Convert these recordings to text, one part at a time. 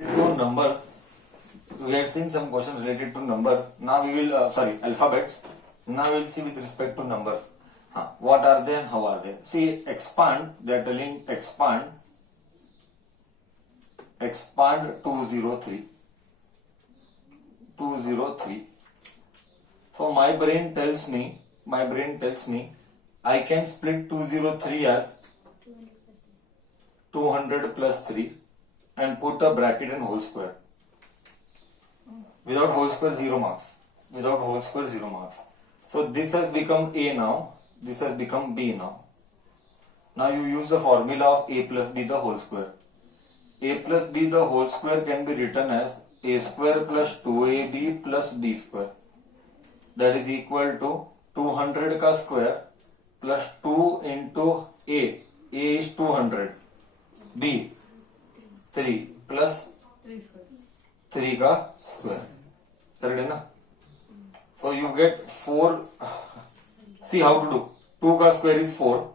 To numbers, we had seen some questions related to numbers. Now we will, alphabets. Now we will see with respect to numbers. What are they and how are they? See, expand, they are telling expand 203. So my brain tells me, I can split 203 as 200 plus 3 and put a bracket and whole square. Without whole square, 0 marks. So this has become A now. This has become B now. Now you use the formula of A plus B the whole square. A plus B the whole square can be written as A square plus 2AB plus B square. That is equal to 200 ka square plus 2 into A. A is 200. B 3 plus 3 का square. Correct है ना? So you get 4. See how to do. 2 का square is 4.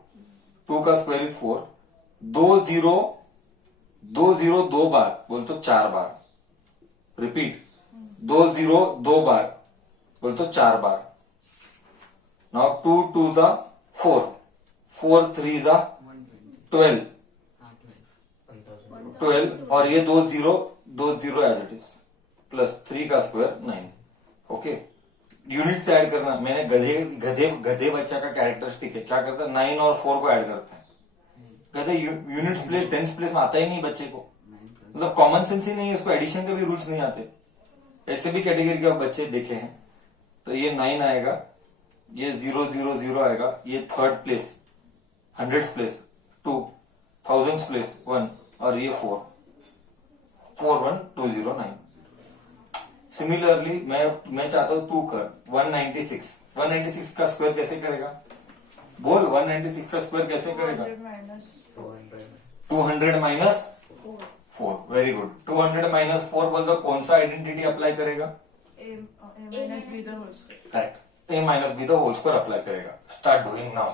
2 का square is 4. 2 0 2 बार बोल तो 4 बार. Repeat. 2 0 2 बार बोल तो 4 बार. Now 2 2 जा 4. 4 3 जा 12. 12 और ये 2 0 एज इट इज प्लस 3 का स्क्वायर 9. ओके, यूनिट से ऐड करना. मैंने गधे बच्चा का कैरेक्टरिस्टिक है, क्या करता है 9 और 4 को ऐड करता है. गधे यूनिट्स प्लेस टेंस प्लेस में आता ही नहीं बच्चे को. मतलब कॉमन सेंस ही नहीं है इसको. एडिशन के भी रूल्स नहीं आते. ऐसे भी कैटेगरी के बच्चे देखे हैं. तो ये 9 आएगा, ये 0 0 0 आएगा, ये third place, hundreds place 2, thousands place 1 और ये 4 41209. सिमिलरली मैं चाहता हूं तू कर 196 का स्क्वायर कैसे करेगा? बोल 196 का स्क्वायर कैसे करेगा? 200 माइनस 4. Very good. 200 माइनस 4 बोल तो कौन सा आइडेंटिटी अप्लाई करेगा? Correct. A minus B the whole square apply करेगा. Start doing now.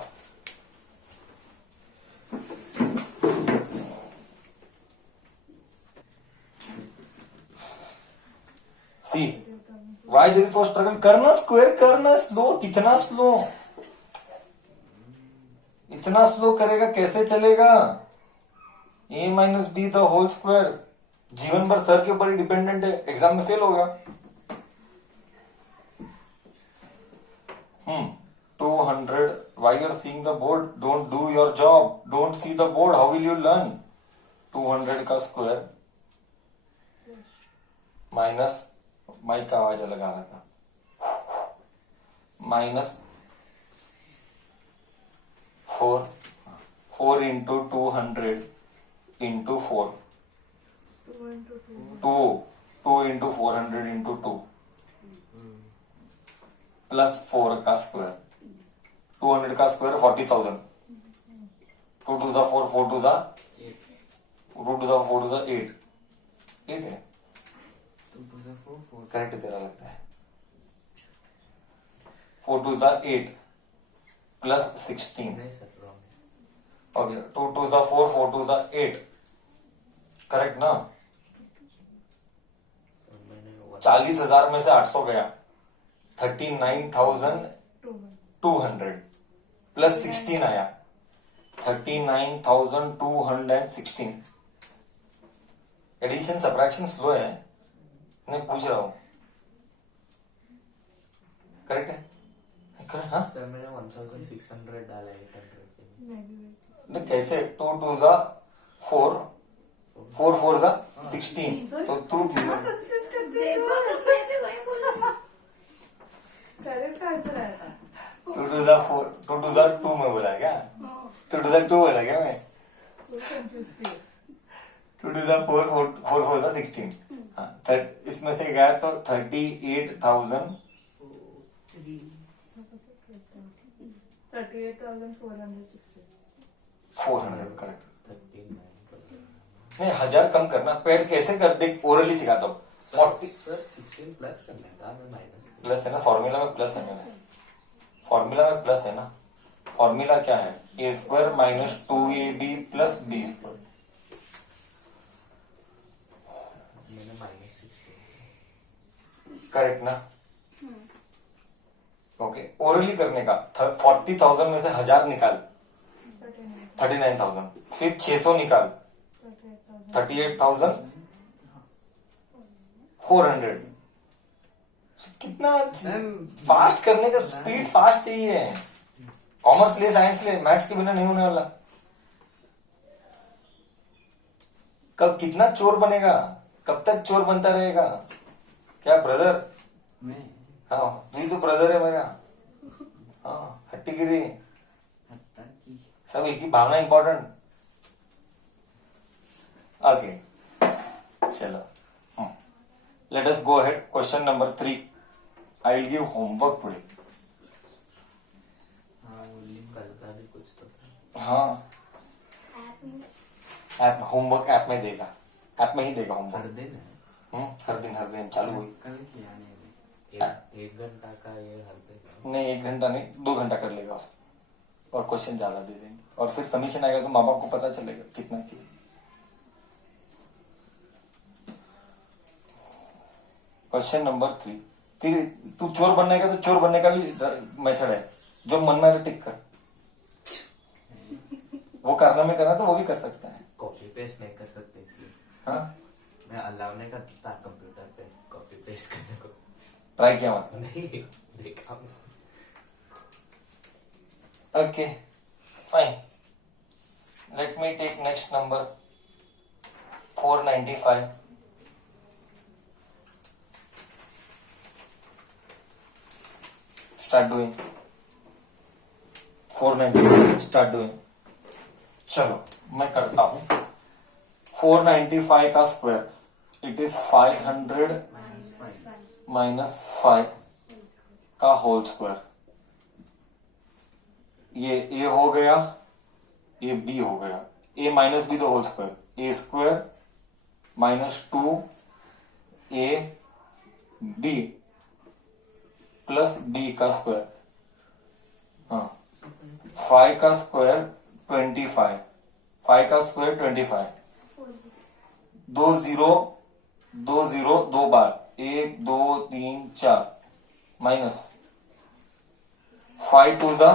See, why there is so struggle? करना स्क्वायर करना स्लो. कितना स्लो? इतना स्लो करेगा कैसे चलेगा? A minus B the whole square जीवन भर सर के ऊपर ही डिपेंडेंट है. एग्जाम में फेल होगा. 200. Why you are seeing the board? Don't do your job. Don't see the board. How will you learn? 200 का स्क्वायर माइनस, माइक का आवाज अलग आ रहा था, minus 4 into 200 into 4 2 into 400 into 2 plus 4 का स्क्वायर. 200 का square 40,000. 2 to the 4 4 to the 2 to the 4 to the 8 है. करेक्ट तेरा लगता है. 4 to the 8 plus 16. Okay. 2 to the 4 4 to the 8. Correct ना? 40,000 में से 800 गया. 39,200 प्लस 16 आया. 39,216. एडिशन सब्ट्रैक्शन स्लो है. मैं पूछ रहा हूँ. करेक्ट है? करेक्ट. हाँ सर मैंने 1600 डाला है 800. कैसे? 2 टू जा 4 4 4 जा 16. तो तू टू टू जा 4 2 टू जा 2 में बोला क्या? 2 टू जा 2 बोला क्या मैं? 2 टू जा 4 4 जा 16. हाँ, इसमें से गया तो 38,000 400. करेक्ट. नहीं, 1000 कम करना. पहले कैसे कर देख, ओरली सिखाता हूँ. 40 सर 16 प्लस करना था, मैं माइनस प्लस है ना. फॉर्मूला में प्लस है ना. फॉर्मूला में प्लस है ना. फॉर्मूला क्या है? A square minus 2ab plus B square. Correct ना? ओके, ओरली करने का 40,000 में से 1000 निकाल, 39,000, फिर 600 निकाल, 38,400। कितना फास्ट करने का स्पीड फास्ट चाहिए। कॉमर्स ले, साइंस ले, मैथ्स के बिना नहीं होने वाला। कब कितना चोर बनेगा, कब तक चोर बनता रहेगा? क्या ब्रदर? मैं हाँ, तू तो ब्रदर है मेरा। हाँ, हट्टीगिरी हत्ता की सब एक ही भावना इंपॉर्टेंट। ओके, चलो, let us go ahead. Question number 3। I will give homework today. हाँ वो लिंक कल का भी कुछ तो था। हाँ, ऐप होमवर्क ऐप में देगा, ऐप में ही देगा हर होमवर्क। दिन है। हर दिन चालू हुई। कल किया नहीं एक घंटा का ये हर दिन। नहीं, 1 घंटा नहीं, 2 घंटा कर लेगा उसको, और क्वेश्चन ज्यादा दे देंगे, और फिर सबमिशन आएगा तो माँ बाप को पता चलेगा कितना किया। Question number 3। फिर तू चोर बनने का, तो चोर बनने का भी मेथड है, जो मन में टिक कर। वो करना में करना तो वो भी कर सकता है। कॉपी पेस्ट नहीं कर सकते इसलिए हाँ, मैं अलाउ नहीं करता कंप्यूटर पे कॉपी पेस्ट करने को। ट्राई किया मतलब? नहीं देखा। Okay, fine. Let me take next number 495। Start doing 495। Start doing. चलो मैं करता हूं। 495 का स्क्वायर इट इज 500 माइनस 5 का होल स्क्वायर। ये a हो गया, ये b हो गया। a minus B the whole square, A square minus 2 a b plus b का स्क्वायर। हाँ, 5 का स्क्वायर 25, 5 का स्क्वायर 25। 2 0 2 0 2 बार, 1 2 3 4 माइनस 5 2 जा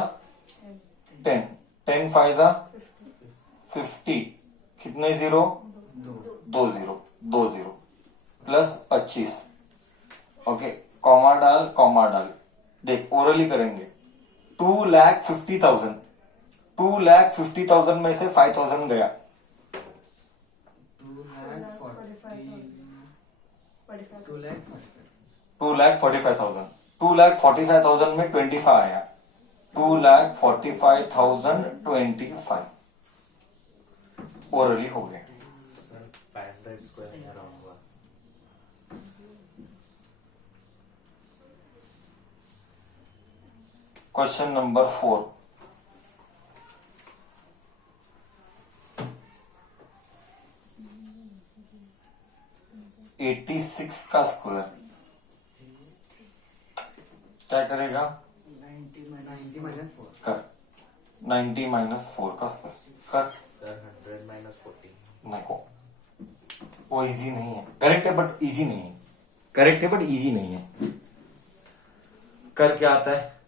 10, 10 5 जा 50। कितने जीरो? 2 0 2 0 प्लस 25। ओके, कॉमा डाल। देख, ओरली करेंगे। 2,50,000, 2,50,000 में से 5,000 गया। 2,45,000, 2,45,000 में 25 आया। 2,45,000 25 ओरली हो गया। सर 500 स्क्वायर में रॉन्ग हुआ। Question number 4। एटी 86 का स्क्वायर क्या करेगा? 90 कर 90 माइनस 4 का स्क्वायर कर। Sir 100 minus 40। देखो, वो इजी नहीं है। करेक्ट है बट इजी नहीं है। करेक्ट है बट इजी नहीं है। कर क्या आता है?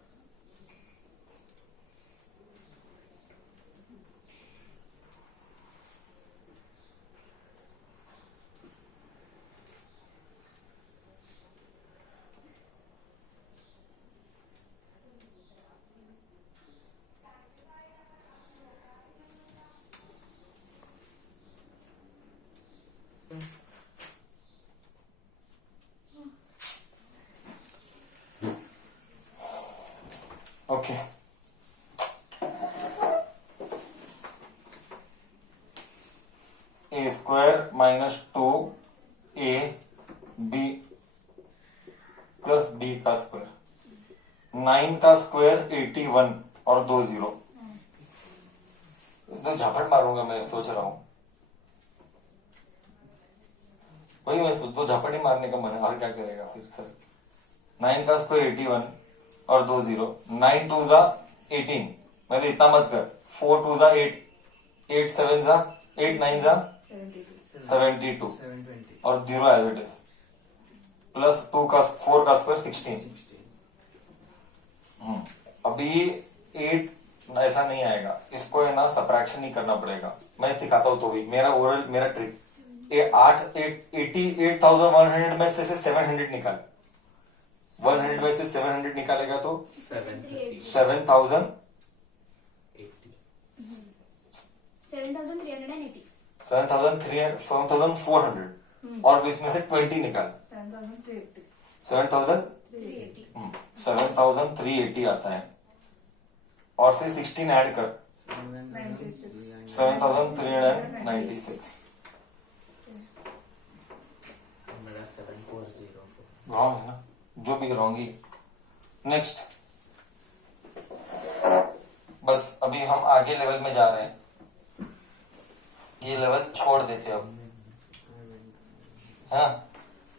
Okay, A square minus 2 a b plus b का स्क्वायर। 9 का स्क्वायर 81 और 2 0। तो झापट मारूंगा मैं, सोच रहा हूं। वही मैं सोच, तो झापट ही मारने का मन है, और क्या करेगा फिर सर? 9 का स्क्वायर 81 और 2 0। 9 2 जा 18, मतलब इतना मत कर। 4 2 जा 8, 8 7 जा 8 9 जा 72 720 और 0 एज इट इज। प्लस 4 का स्क्वायर 16। अभी 8 ऐसा नहीं आएगा, इसको है ना सब्ट्रैक्शन नहीं करना पड़ेगा, मैं सिखाता हूँ तो भी मेरा ट्रिक। 88,100 में से 700 निकाल, 100 में से 700 निकालेगा तो 730 7,000 7,380 7,400 और इसमें से 20 निकाल 7,000 380 7,380 आता है और फिर 16 ऐड कर 7,396। मेरा 740 रॉन्ग है ना, जो भी रॉन्ग ही। नेक्स्ट, बस अभी हम आगे लेवल में जा रहे हैं, ये लेवल छोड़ देते हैं अब, है ना।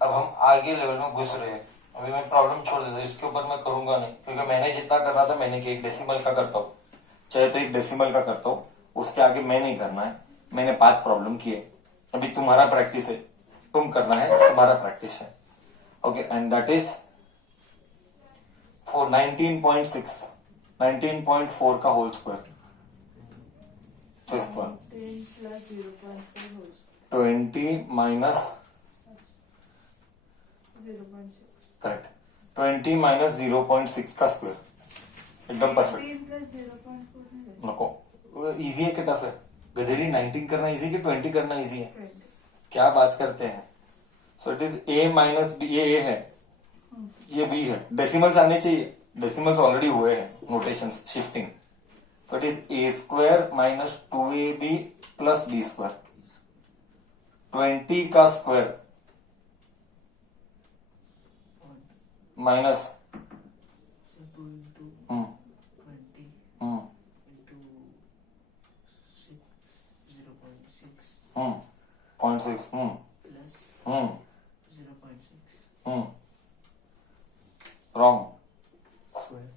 अब हम आगे लेवल में घुस रहे हैं, अभी मैं प्रॉब्लम छोड़ देता हूँ, इसके ऊपर मैं करूंगा नहीं, क्योंकि मैंने जितना करना था मैंने एक डेसिमल का करता हूँ, चाहे तो एक डेसिमल का करता हूँ, उसके आगे मैं नहीं करना है। मैंने 5 प्रॉब्लम किए, अभी तुम्हारा प्रैक्टिस है, तुम करना है, तुम्हारा प्रैक्टिस है। Okay, and that is for 19.4 का whole square, fifth one 20 minus correct 20 minus 0.6 का स्क्वायर, एकदम परफेक्ट। नको, इजी है कि टफ है? गधेड़ी 19 करना इजी कि 20 करना इजी है? क्या बात करते हैं। So it is a minus B, ये a है, ये b है, डेसिमल्स आने चाहिए, डेसिमल्स ऑलरेडी हुए हैं, notation shifting. So it is a square minus 2ab plus b square, 20 का square minus 2 into 20 into 6 0.6 0.6 plus 0.6 wrong square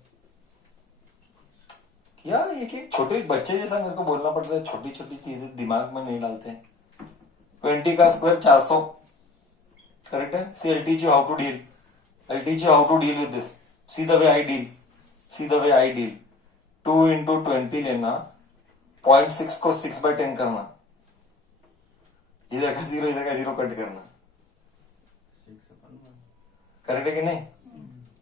क्या, एक छोटे बच्चे जैसा मेरे को बोलना पड़ता है, छोटी छोटी चीजें दिमाग में नहीं डालते हैं। 20 का स्क्वायर 400, करेक्ट है। See I teach you how to deal, I teach you how to deal with this, see the way I deal, see the way I deal. 2 into 20 लेना, 0.6 को 6/10 करना, इधर का 0 इधर का 0 कट करना, 6/1 करेक्ट है कि नहीं।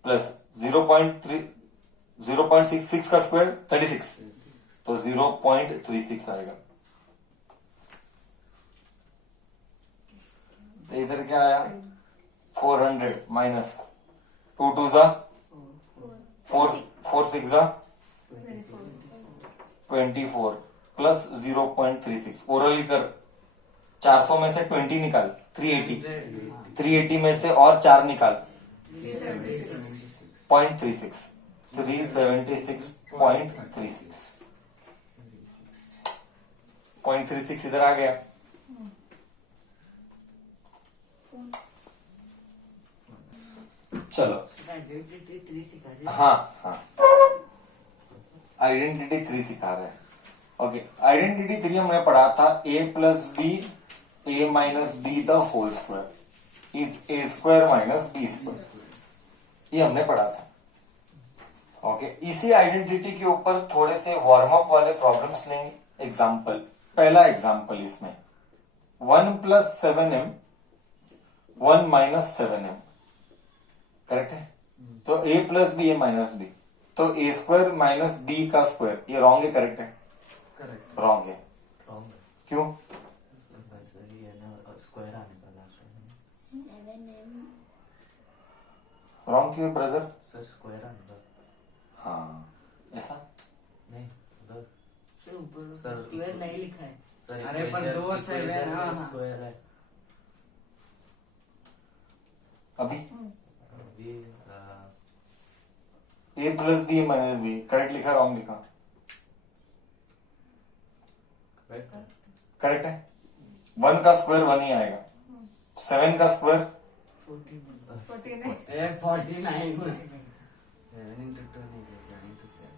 प्लस 0.66 का स्क्वायर 36, तो 0.36 आएगा। तो इधर क्या आया, 400 माइनस 2 2 जा 4 4 6 जा 24 प्लस 0.36, ओरली कर। 400 में से 20 निकाल, 380, 380 में से और 4 निकाल, 0.36, 376.36, 0.36 इधर आ गया। चलो, आइडेंटिटी 3 सिखा रहे हाँ हाँ, आइडेंटिटी 3 सिखा रहे हैं। ओके, आइडेंटिटी 3 हमने पढ़ा था, a plus B a minus B the whole square is a square minus b square, ये हमने पढ़ा था। ओके, इसी आइडेंटिटी के ऊपर थोड़े से वार्म अप वाले प्रॉब्लम्स लेंगे। एग्जाम्पल, पहला एग्जाम्पल इसमें 1 plus 7m 1 minus 7m, correct है। तो a plus B a minus B, तो a स्क्वायर माइनस b का स्क्वायर, ये रॉन्ग है करेक्ट है? करेक्ट रॉन्ग है, रॉन्ग क्यों? बस ये है ना स्क्वायर आने का लास्ट में 7m रॉन्ग क्यों ब्रदर? सर स्क्वायर आने का हाँ, ऐसा नहीं उधर सर ऊपर सर स्क्वायर नहीं लिखा है। सर अरे पर 2 7 हाँ स्क्वायर है अभी अभी a plus B a minus B, correct लिखा रॉन्ग लिखा? करेक्ट करेक्ट है। 1 का स्क्वायर 1 ही आएगा, 7 का स्क्वायर 49 7 into 2 नहीं 7 into 7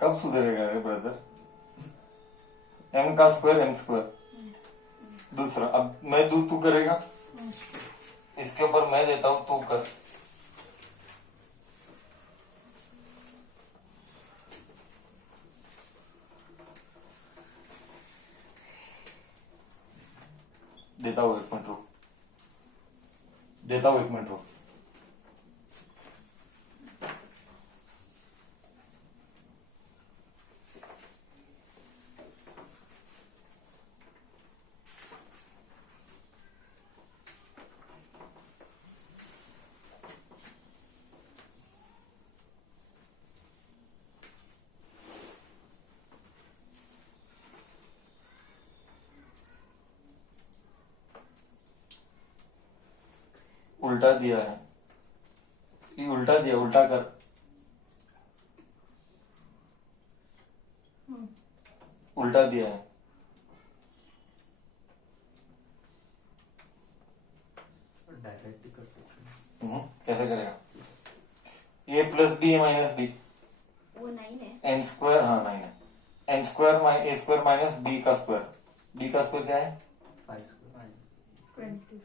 कब सुधरेगा रे ब्रदर? m का स्क्वायर m स्क्वायर, दूसरा। अब मैं तू करेगा, इसके ऊपर मैं देता हूं, तू कर। देता हूं, 1 मिनट रुक। देता हूं, 1 मिनट रुक। उल्टा दिया है, ये उल्टा दिया, उल्टा कर। उल्टा दिया है, डायरेक्ट कर सकते हैं। कैसे करेगा? ए प्लस बी माइनस बी, वो 9 है। एन स्क्वायर, हाँ 9 है। N square A square minus B का स्क्वायर। बी का स्क्वायर क्या है? 5 स्क्वायर। 25।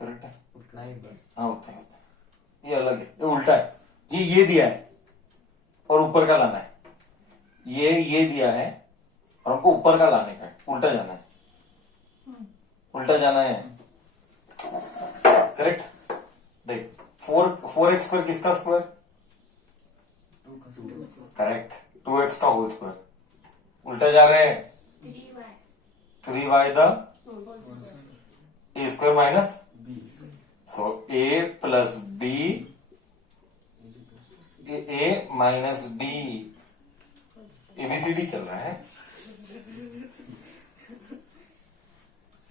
करेक्ट है, उतना ही बस। हाँ उतना ही होता है। ये अलग है, ये उल्टा है। ये दिया है और ऊपर का लाना है। ये दिया है और हमको ऊपर का लाने का है, उल्टा जाना है। उल्टा जाना है, करेक्ट। देख, 4x स्क्वायर किसका स्क्वायर? 2 का स्क्वायर। करेक्ट, 2x का होल स्क्वायर। उल्टा जा रहे हैं, 3y 3y the whole square. A square minus, B so A plus B, A minus B, A B C D चल रहा है।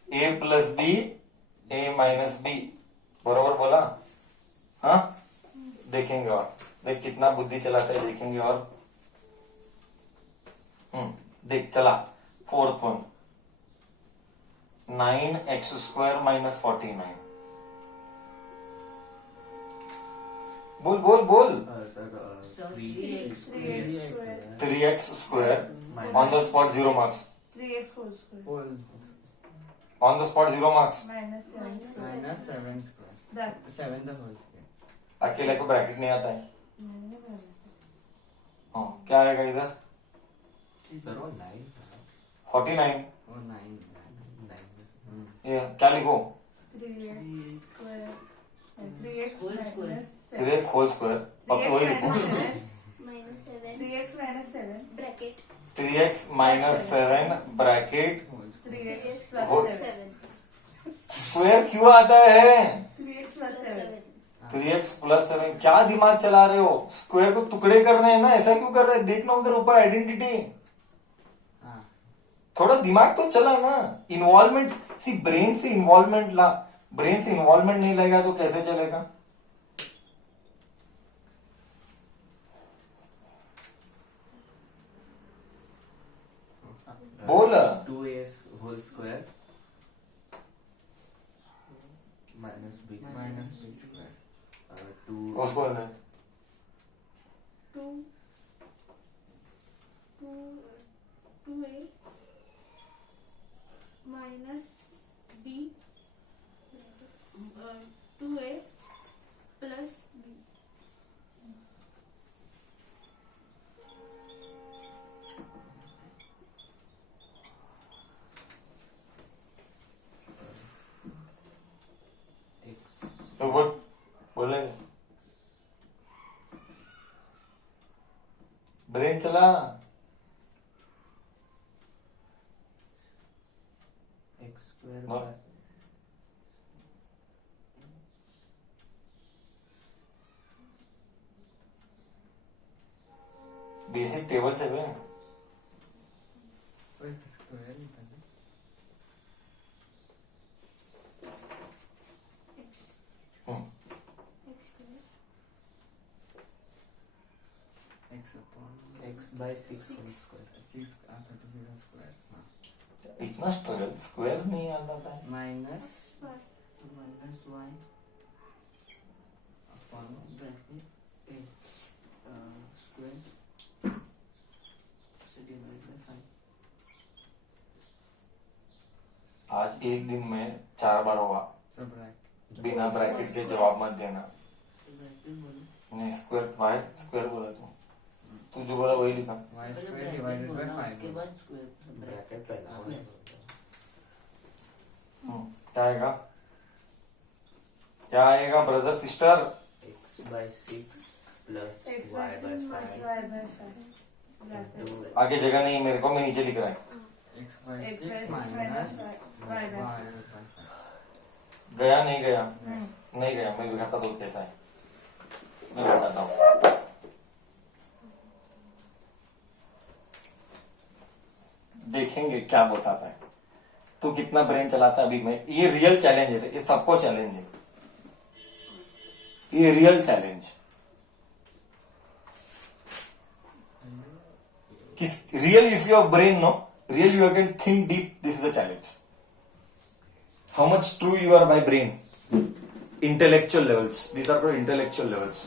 A plus B, A minus B, बरोबर बोला? हाँ, देखेंगे और देख कितना बुद्धि चलाता है, देखेंगे और देख चला। 4th one, 9x square minus 49। बोल बोल बोल। Sir 3x 3x square on the spot 0 marks. 3x whole square whole on the spot 0 marks. minus 7 Minus square. Minus 7 square. That 7 the whole square. अकेले को ब्रैकेट नहीं आता है। मैंने बोला। हाँ, क्या आएगा इधर? सर वो 9 49। और 9 ये क्या लिखो? 3x square. 3x Whole square. minus 7. 3x whole square, अब तो वही लिखो। minus 7 3x minus 7. bracket 3x minus 7 bracket 3x 3x plus Whole- 7. 7 square क्यों आता है? 3x plus plus 7. 7. 3x plus 7, क्या दिमाग चला रहे हो? स्क्वायर को टुकड़े कर रहे हैं ना, ऐसा क्यों कर रहे हैं? देखना उधर ऊपर आइडेंटिटी, हाँ थोड़ा दिमाग तो चला ना। इन्वॉल्वमेंट, सी ब्रेन से इन्वॉल्वमेंट ला। ब्रेन से इन्वॉल्वमेंट नहीं लगेगा तो कैसे चलेगा? बोल। 2s whole square minus b square 2 उसको है 2 2a minus b 2a plus b. x तो बोले ब्रेन चला। x स्क्वायर हाँ। बेसिक टेबल से भी स्क्वायर निकालें X square x upon x by 6 whole square 6 30 square हाँ इतना स्ट्रगल, स्क्वायर्स नहीं आता था। Minus minus y upon bracket a square so divided by 5. एक दिन में 4 बार होगा, सब ब्रैकेट बिना ब्रैकेट के जवाब मत देना। ब्रैकेट बोलो नहीं स्क्वायर, वाई स्क्वायर बोला तू जो बोला वही लिखा। y पहले स्क्वायर ब्रैकेट डिवाइडेड बाय बोलना, उसके 5 बाद स्क्वायर ब्रैकेट पहला होना। क्या आएगा, क्या आएगा brother sister? x/6 plus X y by by 6 plus 5 y by 5. Bracket. into आगे जगह नहीं मेरे को, मैं नीचे लिख रहा है। x by X 6 by 6 minus minus y by y 5. by 5। गया नहीं गया? Hmm. नहीं गया, मैं बताता हूँ कैसा है, मैं बताता हूँ। देखेंगे क्या बताता है, तू कितना ब्रेन चलाता है अभी। मैं ये रियल चैलेंज है, ये सबको चैलेंज है, ये रियल चैलेंज। किस real, if you have brain no, real you can think deep, this is the challenge. How much true you are by brain, intellectual levels, these are called intellectual levels.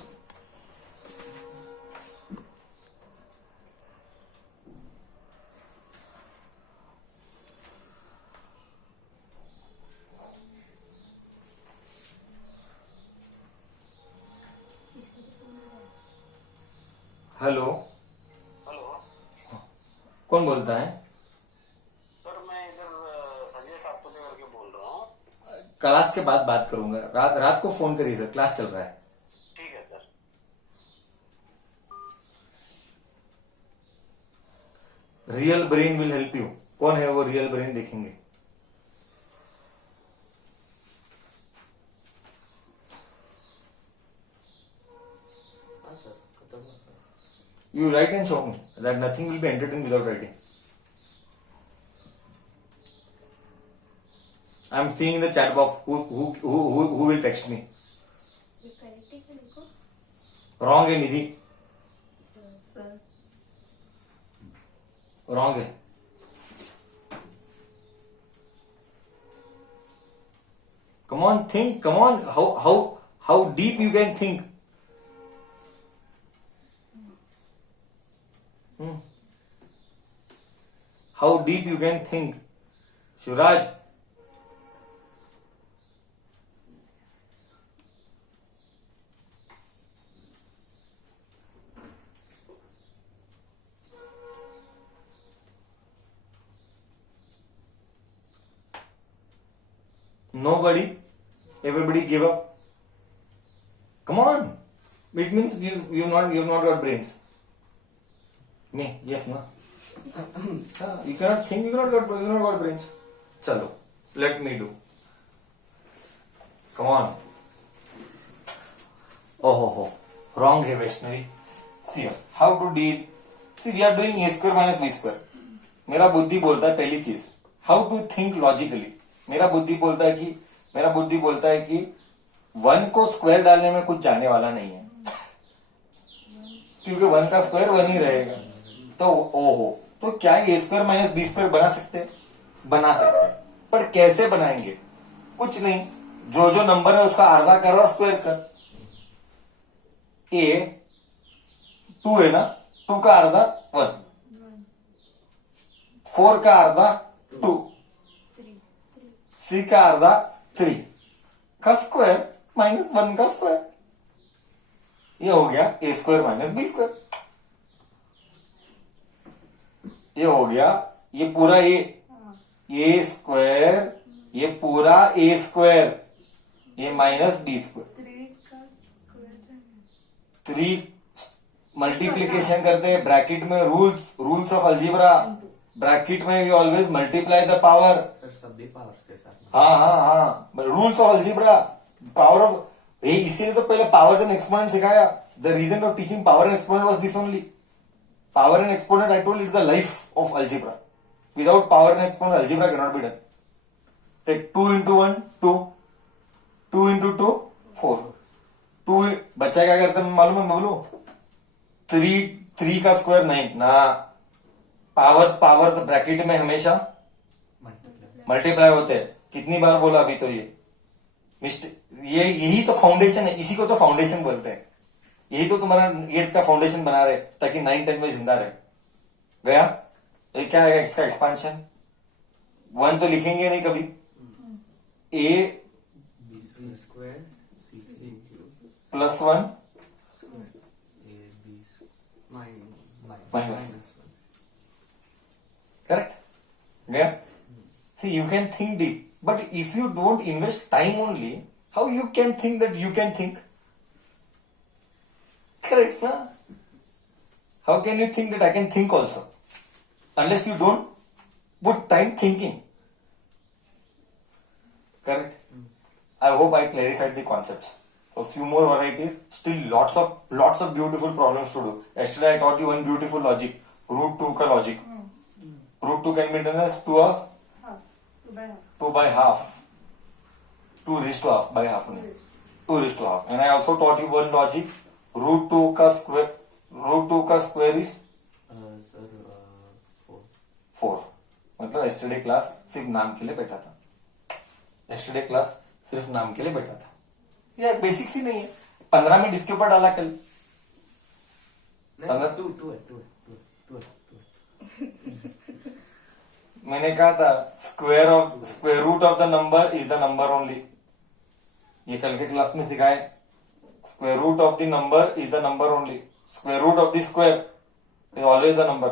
Hello, hello कौन बोलता है? Sir, मैं इधर संजय साहब करके बोल रहा हूँ। क्लास के बाद बात करूंगा, रात को फोन करिए सर, क्लास चल रहा है। ठीक है sir. Real brain will help you. कौन है वो रियल ब्रेन, देखेंगे। हाँ सर, खत्म हो sir. You write and show me that nothing will be entertained without writing. I am seeing in the chat box who will text me. ये correct है मेरे को Wrong है निधि, सर wrong है। Come on, think. Come on. How deep you can think. How deep you can think, Shivraj. Nobody, everybody give up. Come on. It means you've not got brains. Me, yes, no. You cannot think, you not got brains. Chalo, let me do. Come on. Oh, wrong है Vaishnavi. See how to deal. See, we are doing a square minus b square. मेरा बुद्धि बोलता है पहली चीज, how to think logically. मेरा बुद्धि बोलता है कि 1 को स्क्वायर डालने में कुछ जाने वाला नहीं है, क्योंकि 1 का स्क्वायर 1 ही रहेगा। तो ओहो, तो क्या ए स्क्वायर माइनस बी स्क्वायर बना सकते हैं? बना सकते हैं, पर कैसे बनाएंगे? कुछ नहीं, जो जो नंबर है उसका आधा कर और स्क्वायर कर। ए 2 है ना, 2 का आधा 1, 4 का आधा 2, 3 का आधा 3 का स्क्वायर माइनस 1 का स्क्वायर। ये हो गया A square minus B square. ये हो गया, ये पूरा ए स्क्वायर, ये पूरा ए स्क्वायर, ये माइनस बी स्क्वायर। 3 का स्क्वायर 3 मल्टीप्लीकेशन करते हैं ब्रैकेट में, रूल्स ऑफ अलजेब्रा। ब्रैकेट में we always multiply the power. Sir सभी पावर्स के साथ हाँ, rules of algebra, power of, ये इसीलिए तो पहले पावर्स एंड एक्सपोनेंट सिखाया। The reason of teaching power and exponent was this only. Power and exponent, I told, it's the life of algebra. Without power and exponent, algebra cannot be done. Take 2 into 1, 2. 2 into 2, 4. 2, बच्चा क्या करता है मालूम है? मैं बोलूं 3 का square 9 ना। पावर्स ब्रैकेट में हमेशा मल्टीप्लाई होते हैं। कितनी बार बोला अभी? तो ये मिस्टेक, यही तो फाउंडेशन है, इसी को तो फाउंडेशन बोलते हैं। यही तो तुम्हारा 8 का फाउंडेशन बना रहे ताकि 9 10 में जिंदा रहे। गया? तो क्या है इसका एक्सपांशन? 1 तो लिखेंगे नहीं कभी, a B square C cube plus 1 A B minus. Correct? Yeah. See, you can think deep, but if you don't invest time only, how you can think that you can think? Correct, na? How can you think that I can think also? Unless you don't put time thinking. Correct? I hope I clarified the concepts. So few more varieties, still lots of beautiful problems to do. Yesterday I taught you one beautiful logic, root 2 ka logic. Root 2 can be written as 2 of half. 2 by half. 2 by half. 2 raised to half by half. नहीं. 2 raised to half. And I also taught you one logic, root 2 ka square is sir 4 4. मतलब yesterday class सिर्फ नाम के लिए बैठा था. yesterday class सिर्फ नाम के लिए बैठा था. ये बेसिक्स ही नहीं है. 15 मिनट इसके ऊपर डाला कल. नहीं 2 मैंने कहा था square root of the number is the number only. ये कल के क्लास में सिखाए. Square root of the number is the number only. Square root of the square is always the number.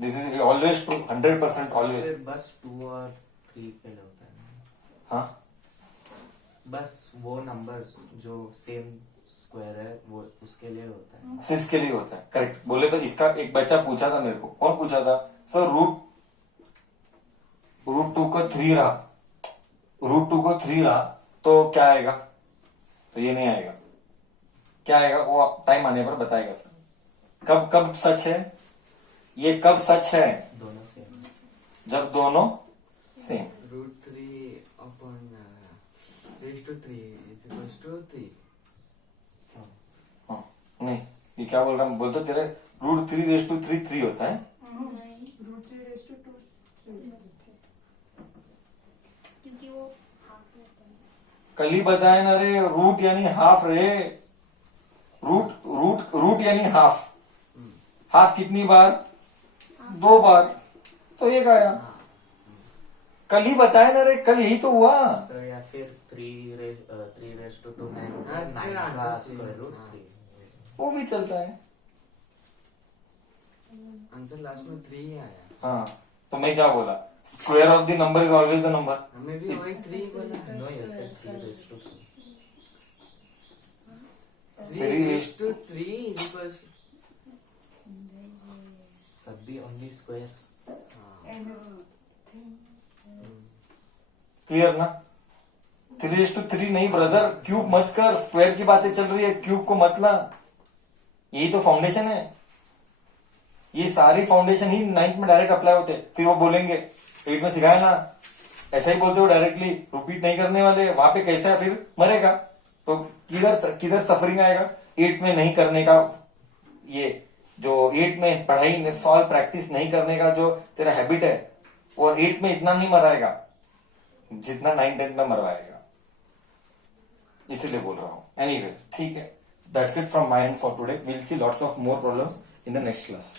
This is always true. 100% always. फिर बस 2 और 3 पे होता है. हाँ, बस वो नंबर्स जो सेम स्क्वायर है वो उसके लिए होता है. सिक्स के लिए होता है. करेक्ट बोले. तो इसका एक बच्चा पूछा था मेरे को. कौन पूछा था? सर रूट 2 को 3 रहा. रूट 2 को 3 रहा तो क्या आएगा? तो ये नहीं आएगा. क्या आएगा वो टाइम आने पर बताएगा सर. कब सच है ये? कब सच है? दोनों सेम. जब दोनों same. √3 upon raised to 3 is equals to 3. हाँ, नहीं ये क्या बोल रहा हूँ? बोलते तेरे रूट 3 रेज टू 3 होता है. नहीं, Root 3 raised to 2. क्योंकि वो हाफ रहता है. कल ही बताया ना रे. रूट यानी हाफ रे. रूट यानी हाफ. हाफ कितनी बार? 2 बार. तो एक आया. कल ही बताया ना रे. कल यही तो हुआ. तो या फिर 3 रेज टू 2 9 हाँ, फिर का आंसर स्क्वायर रूट हाँ. 3. वो भी चलता है. आंसर लास्ट में 3 ही आया. हाँ, तो मैं क्या बोला? Square of the number is always the number. हमें भी वही 3 बोला. No yes sir 3 raise to 3. 3 raised to 3 is equals सब भी only squares. And thing. Clear ना? 3:3 नहीं ब्रदर. क्यूब मत कर. स्क्वायर की बातें चल रही है. क्यूब को मत ला. यही तो फाउंडेशन है. ये सारी फाउंडेशन ही 9th में डायरेक्ट अप्लाई होते. फिर वो बोलेंगे 8 में सिखाया ना. ऐसा ही बोलते हो डायरेक्टली. रिपीट नहीं करने वाले. वहां पे कैसा फिर मरेगा. तो किधर सफरिंग आएगा? 8 में नहीं करने का. ये जो 8 में पढ़ाई सॉल्व प्रैक्टिस नहीं करने का जो तेरा हैबिट है, और 8 में इतना नहीं मराएगा जितना 9-10 में मरवाएगा. इसीलिए बोल रहा हूं. एनीवे ठीक है. That's it from my and for today. Will see lots of more problems in the next class.